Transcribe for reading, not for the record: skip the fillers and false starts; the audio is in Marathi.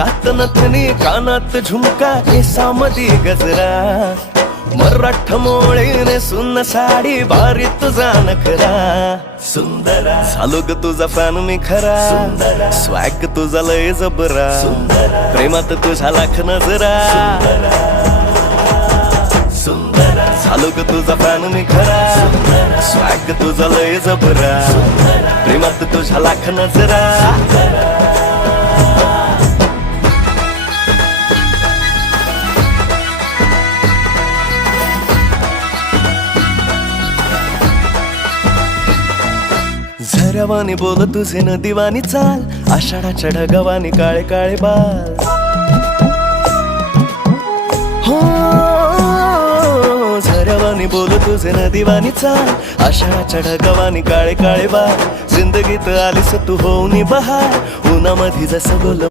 नाकात नथनी कानात झुमका केसामधी गजरा मराठ मोळीने सुन्न साडी भारी तुझा नखरा सुंदरा झालो ग तुझा फॅन मी खरा स्वॅग तुझा लय जबरा प्रेमात तुझा लाख नजरा झालो ग तुझा फॅन मी खरा स्वॅग तुझा लय जबरा प्रेमात तुझा लाख नजरा झऱ्यावानी बोल तुझे नदीवानी चाल आषाढाच्या ढगावानी काळे काळे बाल हो झऱ्यावानी बोल तुझे नदीवानी चाल आषाढाच्या ढगावानी काळे काळे बाल जिंदगीत आलीस तू होऊन बहार उन्हामध्ये जसं बोल